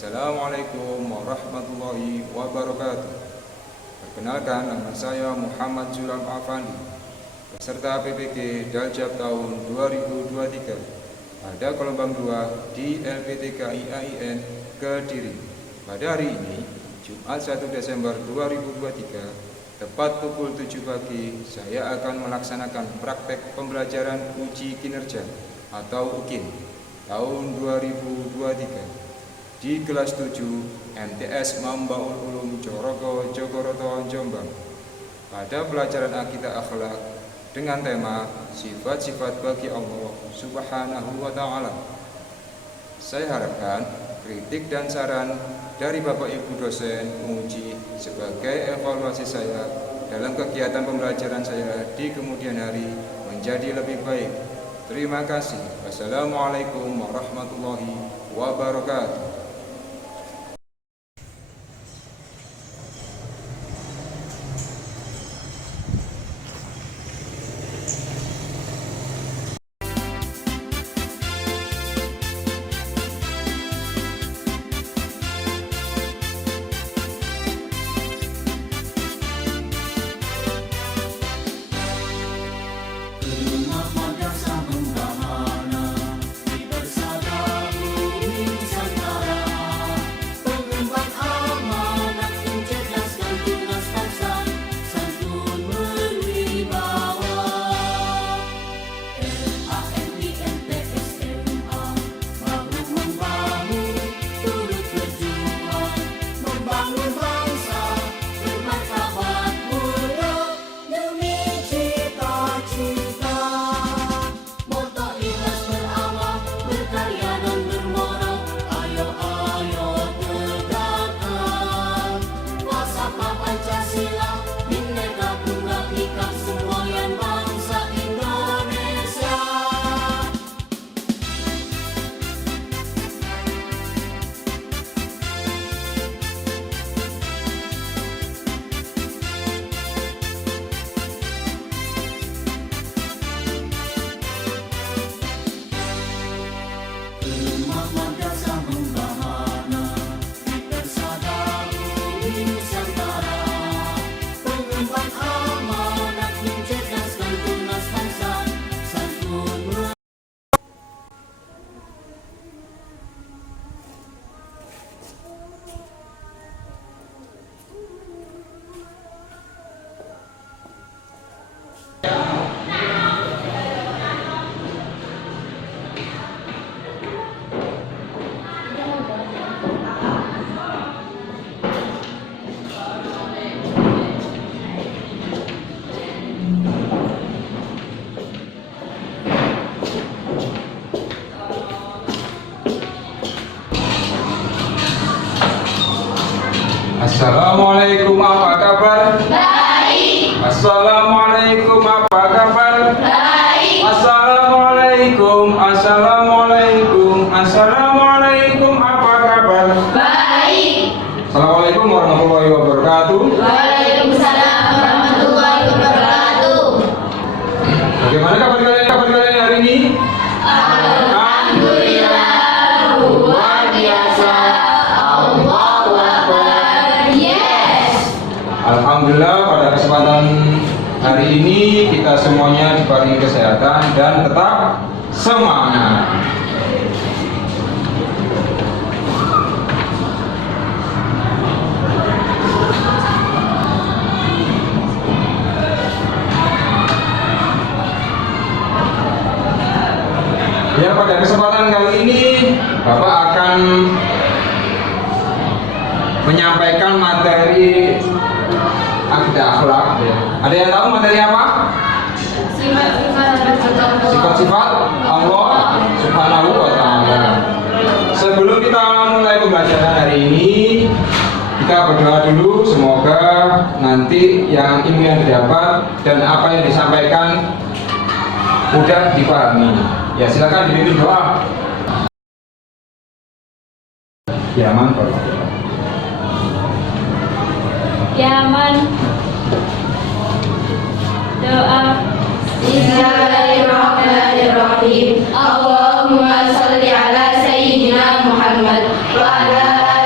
Assalamualaikum warahmatullahi wabarakatuh. Perkenalkan, nama saya Muhammad Zulam Afandi, peserta PPG Daljab tahun 2023 pada gelombang 2 di LPTK IAIN Kediri. Pada hari ini, Jumat 1 Desember 2023, tepat pukul 7 pagi, saya akan melaksanakan praktek pembelajaran uji kinerja atau UKIN tahun 2023 di kelas 7 MTS Mambaul Ulum Corogo Jogoroto Jombang pada pelajaran akidah akhlak dengan tema sifat-sifat bagi Allah Subhanahu wa Ta'ala. Saya harapkan kritik dan saran dari Bapak Ibu dosen penguji sebagai evaluasi saya dalam kegiatan pembelajaran saya di kemudian hari menjadi lebih baik. Terima kasih. Wassalamualaikum warahmatullahi wabarakatuh. Assalamualaikum, apa kabar? Baik. Assalamualaikum, apa kabar? Baik. Assalamualaikum, assalamualaikum, apa kabar? Baik. Assalamualaikum warahmatullahi wabarakatuh. Waalaikumsalam warahmatullahi wabarakatuh. Bagaimana kabar kalian hari ini? Alhamdulillah, luar biasa. Allahu Akbar. Yes. Alhamdulillah, pada kesempatan hari ini kita semuanya diberi kesehatan dan tetap semangat. Ya, pada kesempatan kali ini Bapak akan menyampaikan materi akidah akhlak. Ada yang tahu materi apa? Sifat-sifat Allah Subhanahu wa Ta'ala. Sebelum kita mulai pembelajaran hari ini, kita berdoa dulu, semoga nanti yang ilmu yang didapat dan apa yang disampaikan mudah dipahami. Ya, silakan dipimpin doa. Ya, aman, Yaman. Doa. Bismillahirrahmanirrahim. Allahumma salli ala sayyidina Muhammad wa ala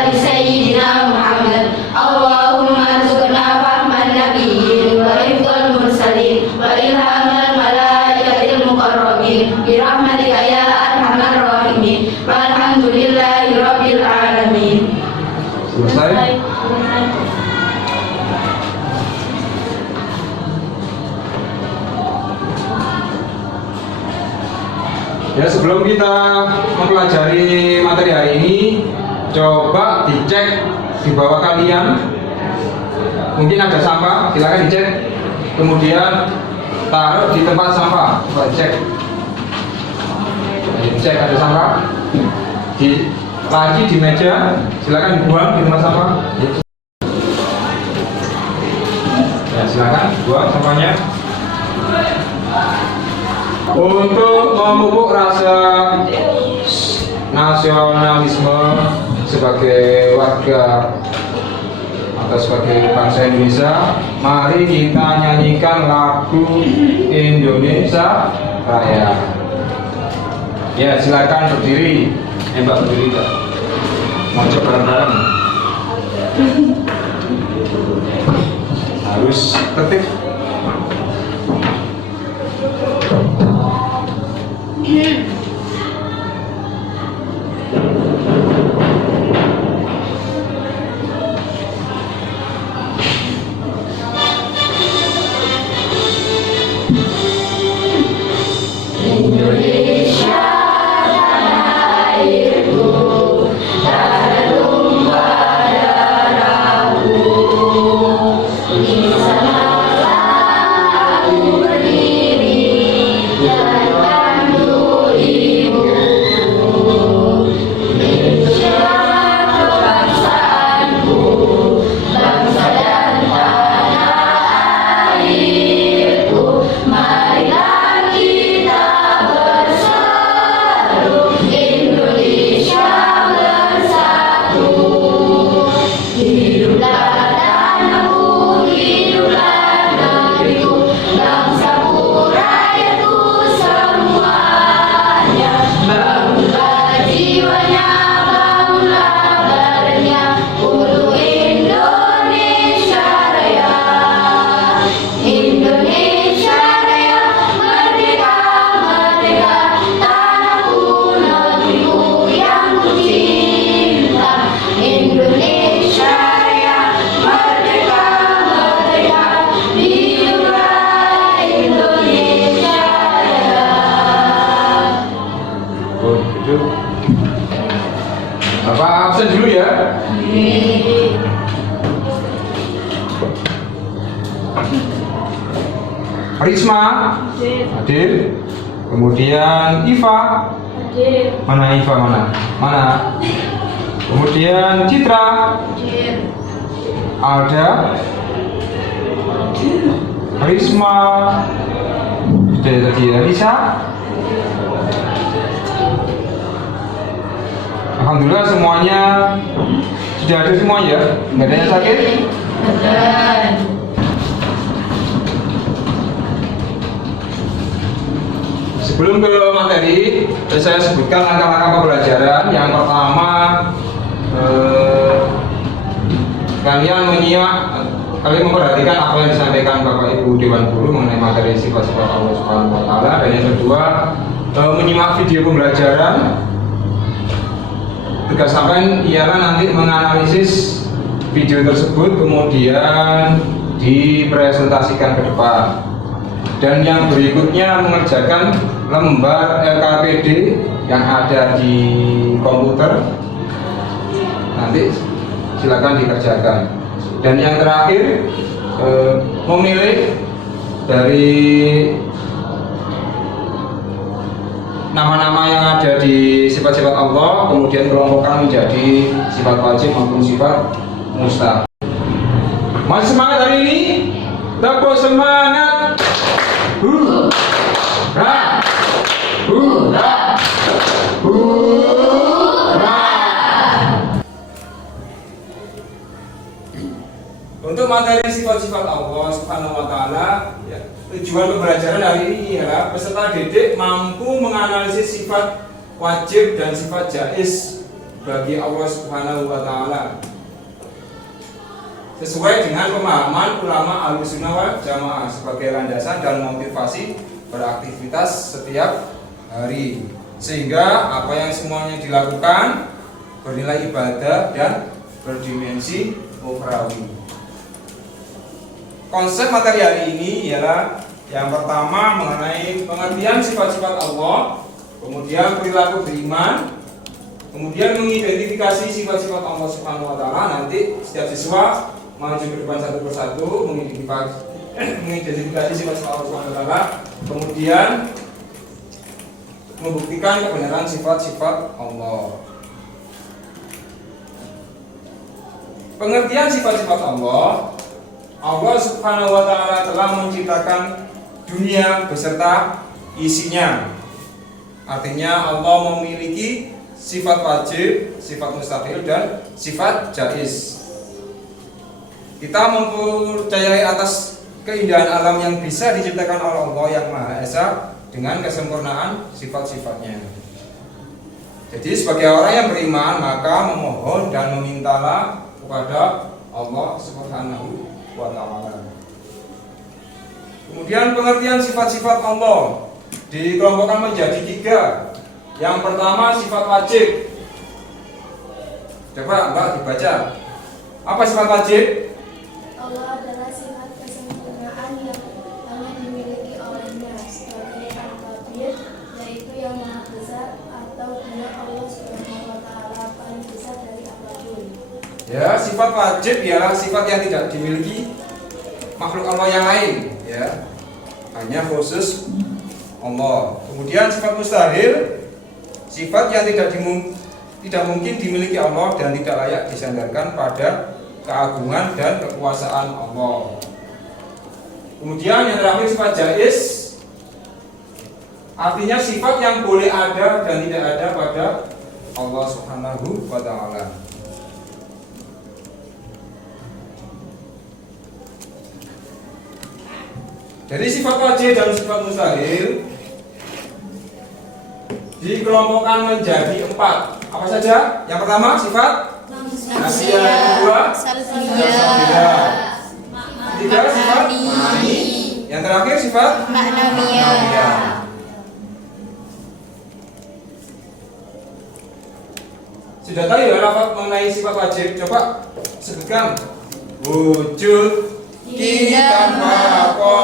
Ya, sebelum kita mempelajari materi hari ini, coba dicek di bawah kalian. Mungkin ada sampah, silakan dicek. Kemudian taruh di tempat sampah, coba dicek. Dicek ada sampah. Lagi di meja, silakan dibuang di tempat sampah. Ya, silakan buang sampahnya. Untuk memupuk rasa nasionalisme sebagai warga atau sebagai bangsa Indonesia, mari kita nyanyikan lagu Indonesia Raya. Ya, silakan berdiri. Mbak berdiri, Mbak. Maju bareng-bareng. Harus tertib. Bapak absen dulu ya. Risma hadir. Kemudian Iva hadir. Mana Iva, mana? Kemudian Citra hadir. Alda hadir. Risma sudah tadi ya. Lisa. Alhamdulillah semuanya sudah ada semua ya, nggak ada yang sakit? Sebelum ke materi, saya sebutkan langkah-langkah pembelajaran. Yang pertama, kalian memperhatikan apa yang disampaikan Bapak Ibu Dewan Guru mengenai materi sifat-sifat Allah Subhanahu wa Ta'ala. Dan yang kedua, menyimak video pembelajaran. Tugas sampean ialah nanti menganalisis video tersebut, kemudian dipresentasikan ke depan. Dan yang berikutnya mengerjakan lembar LKPD yang ada di komputer. Nanti silakan dikerjakan. Dan yang terakhir, memilih dari nama-nama yang ada di sifat-sifat Allah, kemudian kelompokkan menjadi sifat wajib maupun sifat mustahil. Masih semangat hari ini? Tepuk semangat! Hurra! Hurra! Hurra! Untuk materi sifat-sifat Allah Subhanahu wa Ta'ala, ya, tujuan pembelajaran hari ini ialah peserta didik mampu menganalisis sifat wajib dan sifat jaiz bagi Allah Subhanahu wa Ta'ala sesuai dengan pemahaman ulama Ahlussunnah wal Jamaah sebagai landasan dan motivasi beraktivitas setiap hari, sehingga apa yang semuanya dilakukan bernilai ibadah dan berdimensi ukhrawi. Konsep materi hari ini ialah yang pertama mengenai pengertian sifat-sifat Allah, kemudian perilaku beriman, kemudian mengidentifikasi sifat-sifat Allah Subhanahu wa taala. Nanti setiap siswa maju ke depan satu persatu mengidentifikasi sifat-sifat Allah Subhanahu wa taala, kemudian membuktikan kebenaran sifat-sifat Allah. Pengertian sifat-sifat Allah, Allah Subhanahu wa taala telah menciptakan dunia beserta isinya. Artinya Allah memiliki sifat wajib, sifat mustahil, dan sifat jaiz. Kita mempercayai atas keindahan alam yang bisa diciptakan oleh Allah yang Maha Esa dengan kesempurnaan sifat-sifatnya. Jadi sebagai orang yang beriman, maka memohon dan memintalah kepada Allah Subhanahu wa taala. Kemudian pengertian sifat-sifat Allah dikelompokkan menjadi 3. Yang pertama sifat wajib. Coba Mbak dibaca. Apa sifat wajib? Allah adalah sifat kesempurnaan yang hanya dimiliki olehnya sebagai Al-Kabir, yaitu yang Maha Besar, atau Dia Allah Subhanahu wa taala paling besar dari apapun. Ya, sifat wajib ialah sifat yang tidak dimiliki makhluk Allah yang lain, ya. Hanya khusus Allah. Kemudian sifat mustahil, sifat yang tidak mungkin dimiliki Allah dan tidak layak disandarkan pada keagungan dan kekuasaan Allah. Kemudian yang terakhir sifat jaiz, artinya sifat yang boleh ada dan tidak ada pada Allah Subhanahu wa taala. Jadi sifat wajib dan sifat mustahil dikelompokkan menjadi 4. Apa saja? Yang pertama sifat nasia, yang kedua salbiyah, ketiga sifat ma'ani, yang terakhir sifat ma'nawiyah. Sudah tahu ya lafaz mengenai sifat wajib? Coba sebutkan. Wujud kita mako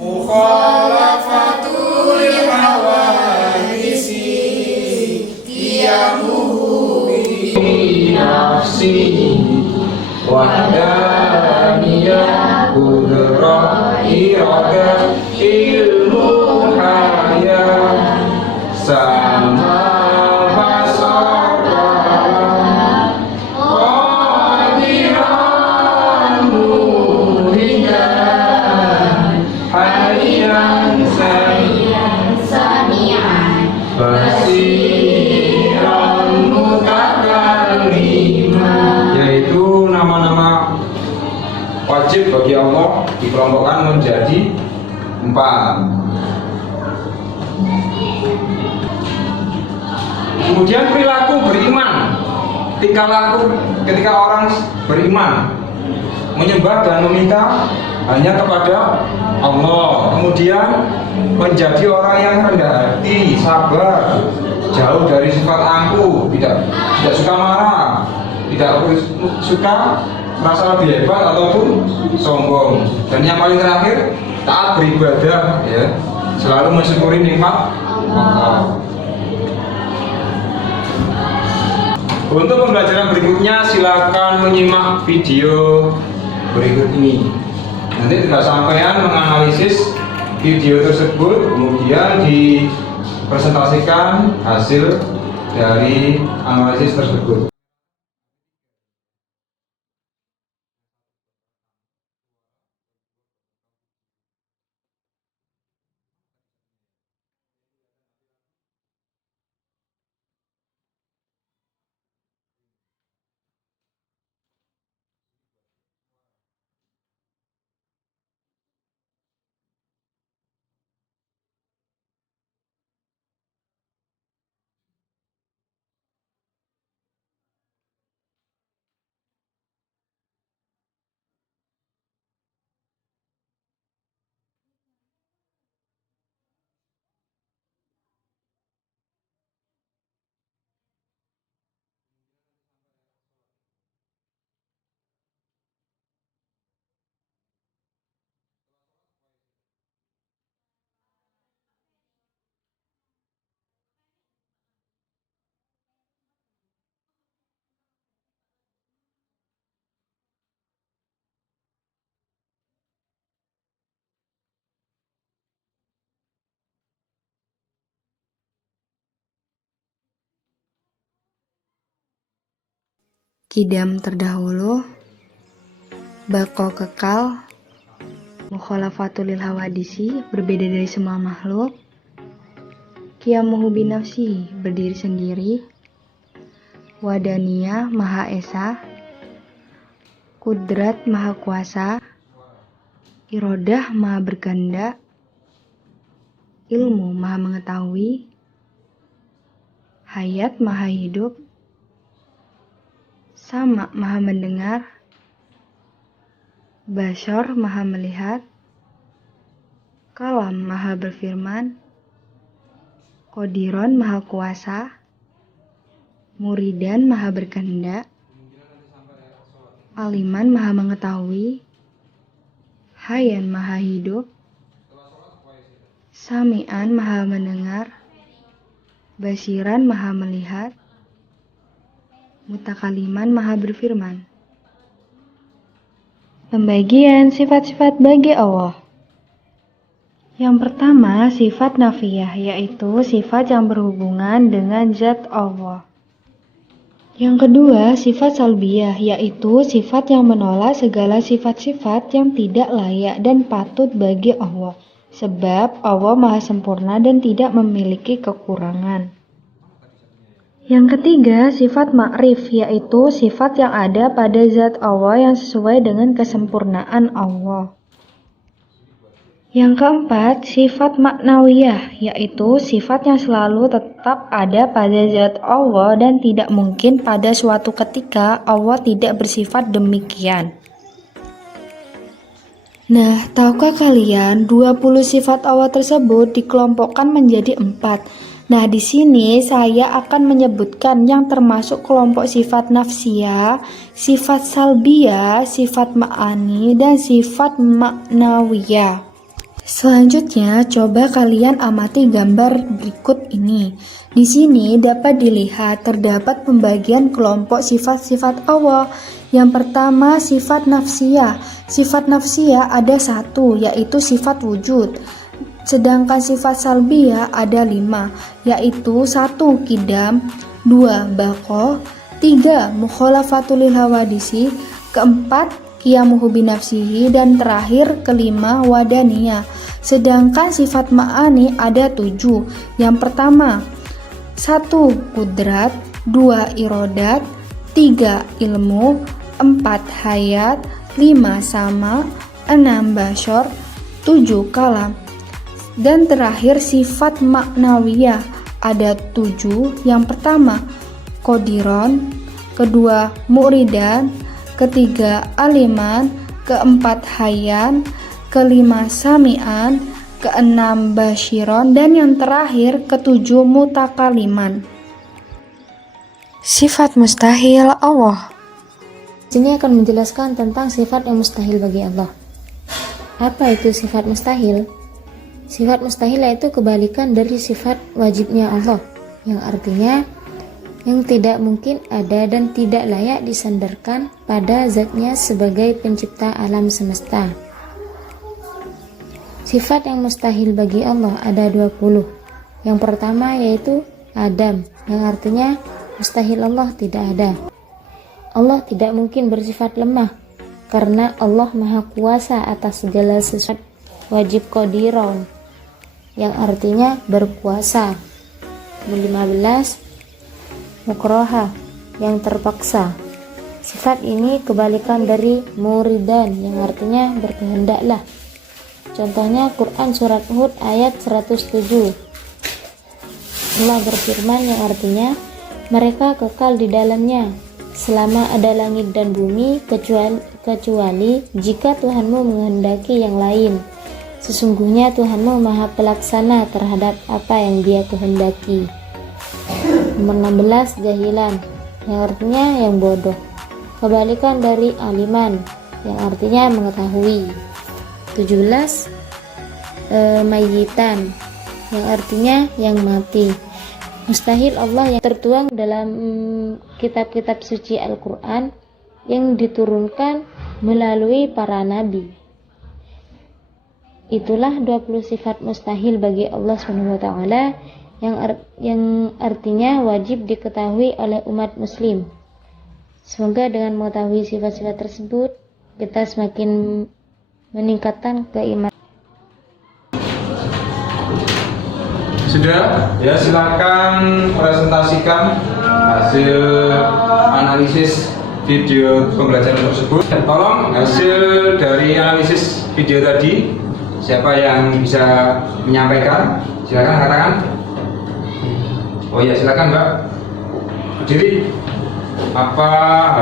mukhalafatul hawadisi qiyamuhu bi nafsi wadaniyah qudrah iradah ilmu hayat sama yaitu nama-nama wajib bagi Allah dikelompokkan menjadi 4. Kemudian perilaku beriman, tingkah laku ketika orang beriman menyembah dan meminta hanya kepada Allah. Kemudian menjadi orang yang rendah hati, sabar, jauh dari sifat angkuh, tidak suka marah, tidak suka merasa lebih hebat ataupun sombong. Dan yang paling terakhir taat beribadah, ya, selalu mensyukuri nikmat Allah. Untuk pembelajaran berikutnya silakan menyimak video berikut ini. Nanti tidak sampean menganalisis video tersebut, kemudian dipresentasikan hasil dari analisis tersebut. Qidam terdahulu, baqo kekal, mukhalafatul lil hawadisi berbeda dari semua makhluk, qiyamuhu binafsi berdiri sendiri, wadaniyah maha esa, kudrat maha kuasa, irodah maha berkehendak, ilmu maha mengetahui, hayat maha hidup, sama maha mendengar, basyar maha melihat, kalam maha berfirman, qadiron maha kuasa, muridan maha berkehendak, aliman maha mengetahui, hayan maha hidup, sami'an maha mendengar, basiran maha melihat, mutakaliman maha berfirman. Pembagian sifat-sifat bagi Allah. Yang pertama, sifat nafiyah, yaitu sifat yang berhubungan dengan zat Allah. Yang kedua, sifat salbiyah, yaitu sifat yang menolak segala sifat-sifat yang tidak layak dan patut bagi Allah, sebab Allah maha sempurna dan tidak memiliki kekurangan. Yang ketiga, sifat ma'rif, yaitu sifat yang ada pada zat Allah yang sesuai dengan kesempurnaan Allah. Yang keempat, sifat maknawiyah, yaitu sifat yang selalu tetap ada pada zat Allah dan tidak mungkin pada suatu ketika Allah tidak bersifat demikian. Nah, tahukah kalian 20 sifat Allah tersebut dikelompokkan menjadi 4. Nah, di sini saya akan menyebutkan yang termasuk kelompok sifat nafsiyah, sifat salbiyah, sifat ma'ani, dan sifat maknawiyah. Selanjutnya, coba kalian amati gambar berikut ini. Di sini dapat dilihat terdapat pembagian kelompok sifat-sifat Allah. Yang pertama, sifat nafsiyah. Sifat nafsiyah ada 1, yaitu sifat wujud. Sedangkan sifat salbiyah ada 5, yaitu 1 qidam, 2 baqo, 3 mukhalafatul lil hawadisi, keempat qiyamuhu binafsihi, dan terakhir kelima wadaniyah. Sedangkan sifat ma'ani ada 7. Yang pertama, 1 kudrat, 2 irodat, 3 ilmu, 4 hayat, 5 sama, 6 basyar, 7 kalam. Dan terakhir sifat maknawiyah ada 7. Yang pertama qadiron, kedua muridan, ketiga aliman, keempat hayan, kelima sami'an, keenam basyiron, dan yang terakhir ketujuh mutakaliman. Sifat mustahil Allah. Sini akan menjelaskan tentang sifat yang mustahil bagi Allah. Apa itu sifat mustahil? Sifat mustahil yaitu kebalikan dari sifat wajibnya Allah, yang artinya yang tidak mungkin ada dan tidak layak disandarkan pada zatnya sebagai pencipta alam semesta. Sifat yang mustahil bagi Allah ada 20. Yang pertama yaitu Adam, yang artinya mustahil Allah tidak ada. Allah tidak mungkin bersifat lemah, karena Allah maha kuasa atas segala sesuatu. Wajib qadiron, yang artinya berkuasa. 15 mukroha, yang terpaksa. Sifat ini kebalikan dari muridan, yang artinya berkehendaklah. Contohnya Quran surat Hud ayat 107. Allah berfirman yang artinya mereka kekal di dalamnya selama ada langit dan bumi, kecuali jika Tuhanmu menghendaki yang lain. Sesungguhnya Tuhanmu maha pelaksana terhadap apa yang Dia kehendaki. Nomor 16 jahilan, yang artinya yang bodoh. Kebalikan dari aliman, yang artinya mengetahui. 17 mayitan, yang artinya yang mati. Mustahil Allah yang tertuang dalam kitab-kitab suci Al-Quran yang diturunkan melalui para nabi. Itulah 20 sifat mustahil bagi Allah SWT yang artinya wajib diketahui oleh umat muslim. Semoga dengan mengetahui sifat-sifat tersebut, kita semakin meningkatkan keimanan. Sudah? Ya, silakan presentasikan hasil analisis video pembelajaran tersebut. Tolong hasil dari analisis video tadi, siapa yang bisa menyampaikan? Silakan katakan. Oh ya, silakan Mbak. Berdiri. Apa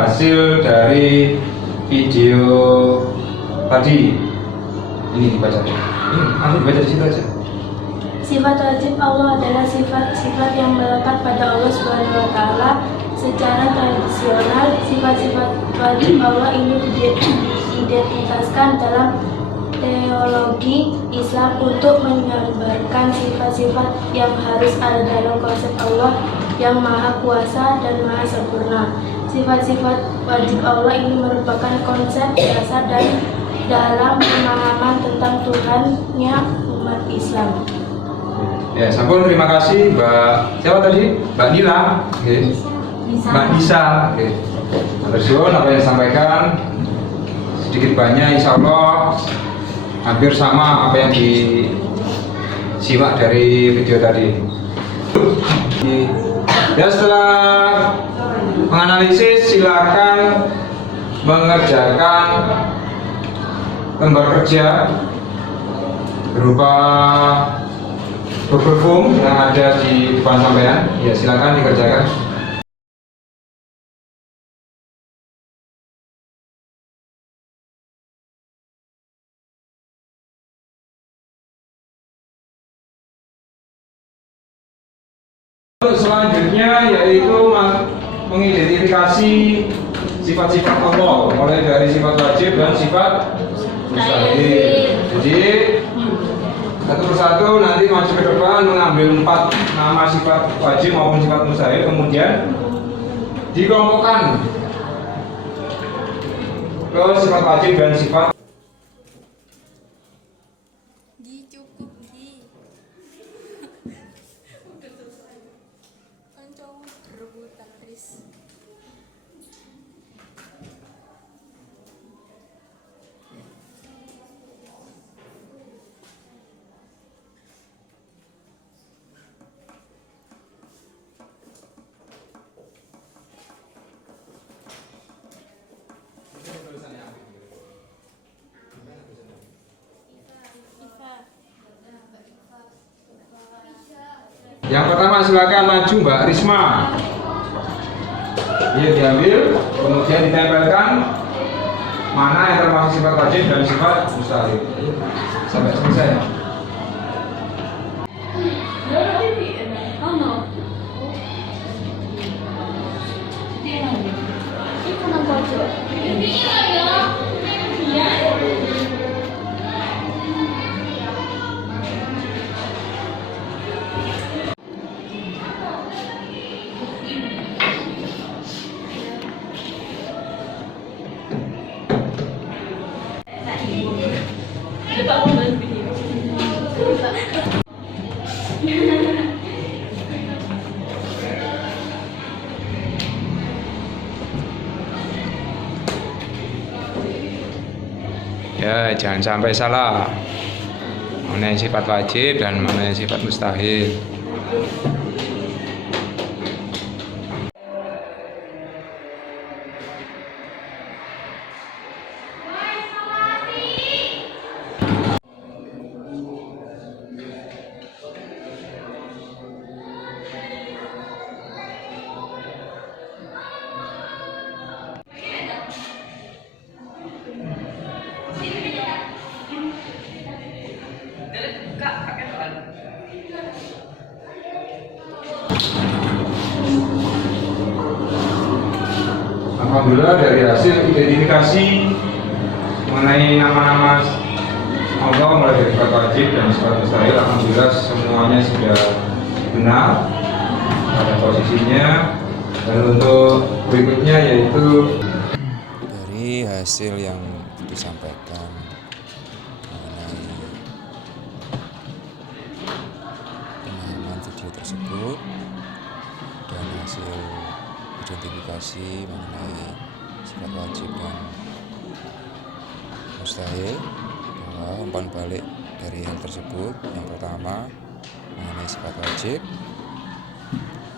hasil dari video tadi? Ini dibaca. Ini nanti dibaca di situ aja. Sifat wajib Allah adalah sifat-sifat yang melekat pada Allah Subhanahu wa Ta'ala. Secara tradisional, sifat-sifat wajib Allah ini diidentifikasikan dalam teologi Islam untuk menggambarkan sifat-sifat yang harus ada dalam konsep Allah yang Maha Kuasa dan Maha Sempurna. Sifat-sifat wajib Allah ini merupakan konsep dasar dan dalam pemahaman tentang Tuhannya umat Islam. Ya, sampun, terima kasih Mbak. Siapa tadi? Mbak Nila. Oke. Mbak Nisa. Oke. Terus apa yang disampaikan sedikit banyak insya Allah hampir sama apa yang disimak dari video tadi. Ya, setelah menganalisis silakan mengerjakan lembar kerja berupa Google Form yang ada di depan sampean. Ya, silakan dikerjakan. Selanjutnya yaitu mengidentifikasi sifat-sifat Allah, mulai dari sifat wajib dan sifat mustahil. Jadi satu persatu nanti maju ke depan mengambil 4 nama sifat wajib maupun sifat mustahil, kemudian dikelompokkan ke sifat wajib dan sifat Yang pertama silakan maju Mbak Risma. Dia diambil, kemudian ditempelkan mana yang termasuk sifat wajib dan sifat mustahil sampai selesai. Ya, jangan sampai salah mana yang sifat wajib dan mana yang sifat mustahil. Alhamdulillah dari hasil identifikasi mengenai nama-nama Allah mulai dari sifat wajib dan sifat mustahil, alhamdulillah semuanya sudah benar pada posisinya. Dan untuk berikutnya yaitu dari hasil yang disampaikan mengenai pemahaman video tersebut dan hasil identifikasi mengenai sifat wajib dan mustahil, bahwa umpan balik dari hal tersebut yang pertama mengenai sifat wajib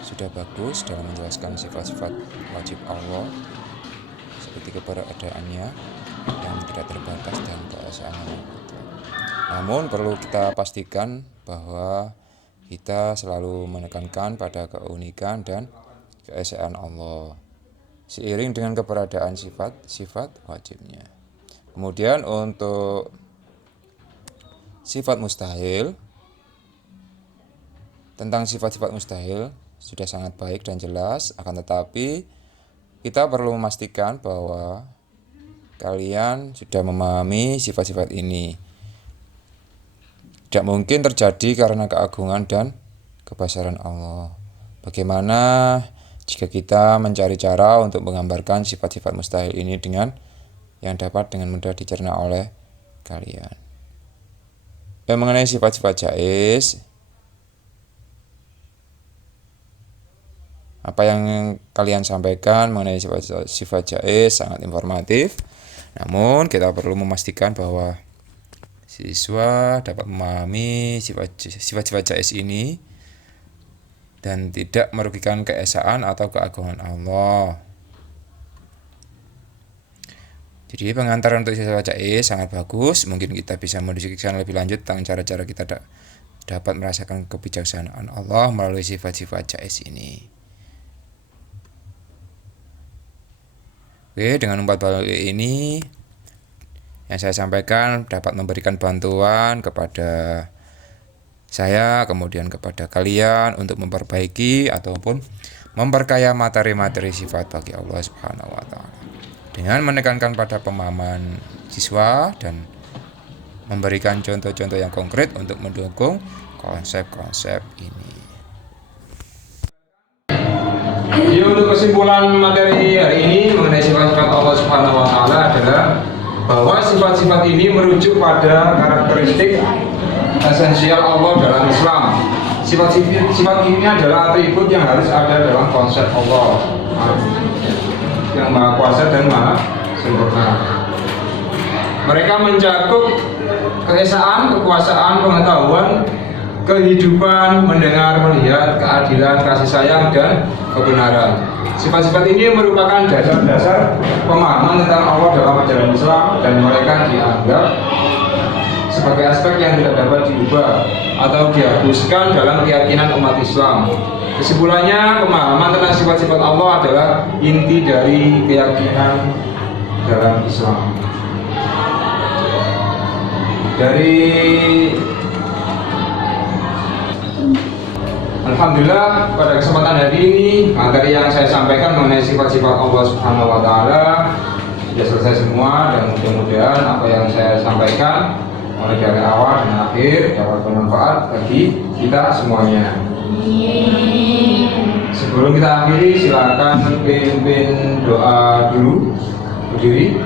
sudah bagus dalam menjelaskan sifat-sifat wajib Allah seperti keberadaannya yang tidak terbatas dan keesaan yang mutlak. Namun perlu kita pastikan bahwa kita selalu menekankan pada keunikan dan keesaan Allah seiring dengan keberadaan sifat-sifat wajibnya. Kemudian untuk sifat mustahil, tentang sifat-sifat mustahil sudah sangat baik dan jelas, akan tetapi kita perlu memastikan bahwa kalian sudah memahami sifat-sifat ini. Tidak mungkin terjadi karena keagungan dan kebesaran Allah. Bagaimana jika kita mencari cara untuk menggambarkan sifat-sifat mustahil ini dengan yang dapat dengan mudah dicerna oleh kalian. Mengenai sifat-sifat jaiz, apa yang kalian sampaikan mengenai sifat jaiz sangat informatif. Namun kita perlu memastikan bahwa siswa dapat memahami sifat-sifat jaiz ini dan tidak merugikan keesaan atau keagungan Allah. Jadi pengantaran untuk sifat jaiz sangat bagus. Mungkin kita bisa mendiskusikan lebih lanjut tentang cara-cara kita dapat merasakan kebijaksanaan Allah melalui sifat-sifat jaiz ini. Oke, dengan umpan balik ini yang saya sampaikan dapat memberikan bantuan kepada saya, kemudian kepada kalian untuk memperbaiki ataupun memperkaya materi-materi sifat bagi Allah Subhanahu wa Ta'ala dengan menekankan pada pemahaman siswa dan memberikan contoh-contoh yang konkret untuk mendukung konsep-konsep ini. Jadi untuk kesimpulan materi hari ini mengenai sifat-sifat Allah Subhanahu wa Ta'ala adalah bahwa sifat-sifat ini merujuk pada karakteristik esensial Allah dalam Islam. Sifat ini adalah atribut yang harus ada dalam konsep Allah yang Maha Kuasa dan Maha Sempurna. Mereka mencakup keesaan, kekuasaan, pengetahuan, kehidupan, mendengar, melihat, keadilan, kasih sayang, dan kebenaran. Sifat-sifat ini merupakan dasar-dasar pemahaman tentang Allah dalam ajaran Islam dan mereka dianggap sebagai aspek yang tidak dapat diubah atau dihapuskan dalam keyakinan umat Islam. Kesimpulannya, pemahaman tentang sifat-sifat Allah adalah inti dari keyakinan dalam Islam. Alhamdulillah, pada kesempatan hari ini materi yang saya sampaikan mengenai sifat-sifat Allah Subhanahu wa Ta'ala sudah selesai semua, dan mudah-mudahan apa yang saya sampaikan mulai dari awal dan akhir dapat bermanfaat bagi kita semuanya. Sebelum kita akhiri, silakan pimpin doa dulu, berdiri.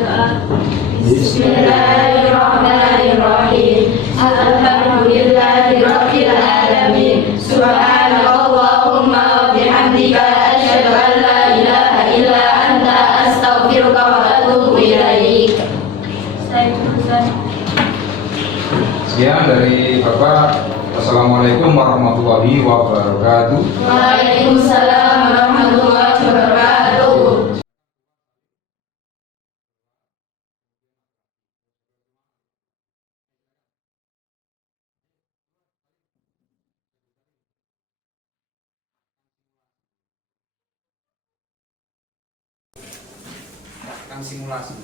Doa. Bismillahirrahmanirrahim. Alhamdulillahirabbil alamin. Subhanallahumma wa bihamdika asyhadu an la ilaha illa anta astaghfiruka wa atubu ilaik. Sekian dari Bapak. Wassalamualaikum warahmatullahi wabarakatuh. Waalaikumsalam warahmatullahi wabarakatuh. Simulasi.